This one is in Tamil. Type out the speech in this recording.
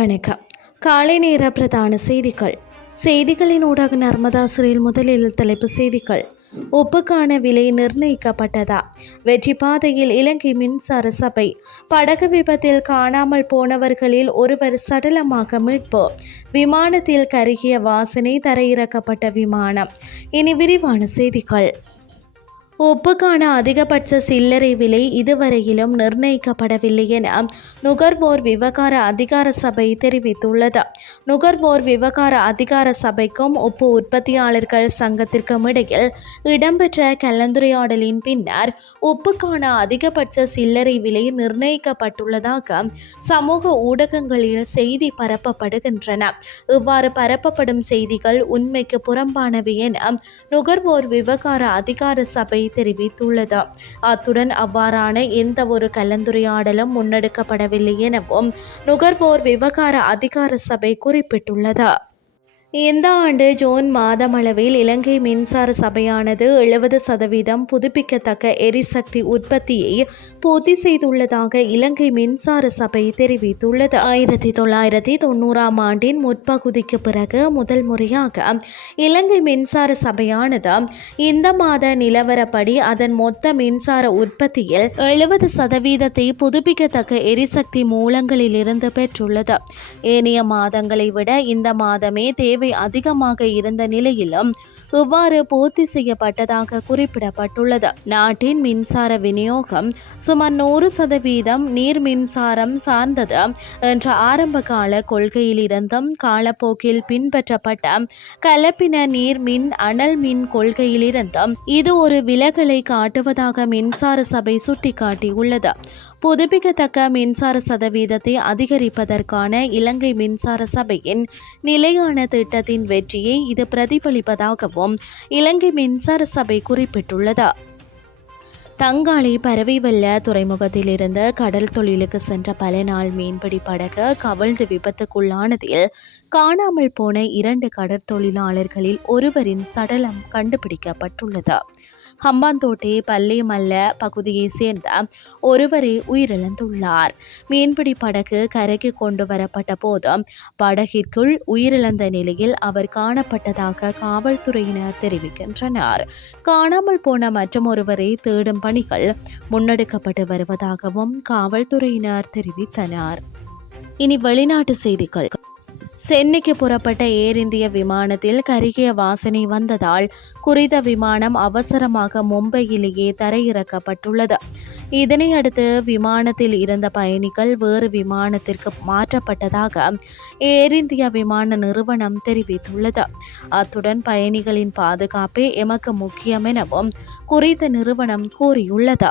வணக்கம். காலை நேர பிரதான செய்திகள். செய்திகளின் ஊடாக நர்மதாசுரையில் முதலில் தலைப்பு செய்திகள். உப்புக்கான விலை நிர்ணயிக்கப்பட்டதா? வெற்றி பாதையில் இலங்கை மின்சார சபை. படகு விபத்தில் காணாமல் போனவர்களில் ஒருவர் சடலமாக மீட்பு. விமானத்தில் கருகிய வாசனை தரையிறக்கப்பட்ட விமானம். இனி விரிவான செய்திகள். உப்புக்கான அதிகபட்ச சில்லறை விலை இதுவரையிலும் நிர்ணயிக்கப்படவில்லை என நுகர்வோர் விவகார அதிகார சபை தெரிவித்துள்ளது. நுகர்வோர் விவகார அதிகார சபைக்கும் உப்பு உற்பத்தியாளர்கள் சங்கத்திற்கும் இடையில் இடம்பெற்ற கலந்துரையாடலின் பின்னர் உப்புக்கான அதிகபட்ச சில்லறை விலை நிர்ணயிக்கப்பட்டுள்ளதாக சமூக ஊடகங்களில் செய்தி பரப்பப்படுகின்றன. இவ்வாறு பரப்பப்படும் செய்திகள் உண்மைக்கு புறம்பானவை என நுகர்வோர் விவகார அதிகார சபை தெரிவித்துள்ளது. அத்துடன் அவ்வாறான எந்த ஒரு கலந்துரையாடலும் முன்னெடுக்கப்படவில்லை எனவும் நுகர்வோர் விவகார அதிகார சபை குறிப்பிட்டுள்ளது. இந்த ஆண்டு ஜூன் மாதமளவில் இலங்கை மின்சார சபையானது எழுபது சதவீதம் புதுப்பிக்கத்தக்க எரிசக்தி உற்பத்தியை பூர்த்தி செய்துள்ளதாக இலங்கை மின்சார சபை தெரிவித்துள்ளது. ஆயிரத்தி தொள்ளாயிரத்தி தொண்ணூறாம் ஆண்டின் முற்பகுதிக்கு பிறகு முதல் முறையாக இலங்கை மின்சார சபையானது இந்த மாத நிலவரப்படி அதன் மொத்த மின்சார உற்பத்தியில் எழுபது சதவீதத்தை புதுப்பிக்கத்தக்க எரிசக்தி மூலங்களிலிருந்து பெற்றுள்ளது. ஏனைய மாதங்களை விட இந்த மாதமே தேவை அதிகமாக இருந்த நிலையிலும் இவ்வாறு பூர்த்தி செய்யப்பட்டதாக குறிப்பிடப்பட்டுள்ளது. நாட்டின் மின்சார விநியோகம் சுமார் நூறு சதவீதம் நீர் மின்சாரம் சார்ந்தது என்ற ஆரம்பகால கொள்கையிலிருந்தும் காலப்போக்கில் பின்பற்றப்பட்ட கலப்பின நீர் மின் அனல் மின் கொள்கையிலிருந்தும் இது ஒரு விலகலை காட்டுவதாக மின்சார சபை சுட்டிக்காட்டியுள்ளது. புதுப்பிக்கத்தக்க மின்சார சதவீதத்தை அதிகரிப்பதற்கான இலங்கை மின்சார சபையின் நிலையான திட்டத்தின் வெற்றியை இது பிரதிபலிப்பதாகவும் இலங்கை மின்சார சபை குறிப்பிட்டுள்ளது. தங்காளி பறவைவல்ல துறைமுகத்திலிருந்து கடல் தொழிலுக்கு சென்ற பல நாள் மீன்பிடி படகு கவிழ்ந்து விபத்துக்குள்ளானதில் காணாமல் போன இரண்டு கடற்தொழிலாளர்களில் ஒருவரின் சடலம் கண்டுபிடிக்கப்பட்டுள்ளது. ஹம்பாந்தோட்டை பள்ளிமல்ல பகுதியைச் சேர்ந்த ஒருவரே உயிரிழந்துள்ளார். மீன்பிடி படகு கரைக்கு கொண்டு வரப்பட்ட போது படகிற்குள் உயிரிழந்த நிலையில் அவர் காணப்பட்டதாக காவல்துறையினர் தெரிவிக்கின்றனர். காணாமல் போன மற்றும் ஒருவரை தேடும் பணிகள் முன்னெடுக்கப்பட்டு வருவதாகவும் காவல்துறையினர் தெரிவித்தனர். இனி வெளிநாட்டு செய்திகள். சென்னைக்கு புறப்பட்ட ஏர் இந்திய விமானத்தில் கருகிய வாசனை வந்ததால் குறித்த விமானம் அவசரமாக மும்பையிலேயே தரையிறக்கப்பட்டுள்ளது. இதனையடுத்து விமானத்தில் இருந்த பயணிகள் வேறு விமானத்திற்கு மாற்றப்பட்டதாக ஏர் இந்தியா விமான நிறுவனம் தெரிவித்துள்ளது. அத்துடன் பயணிகளின் பாதுகாப்பே எமக்கு முக்கியம் எனவும் குறித்த நிறுவனம் கூறியுள்ளது.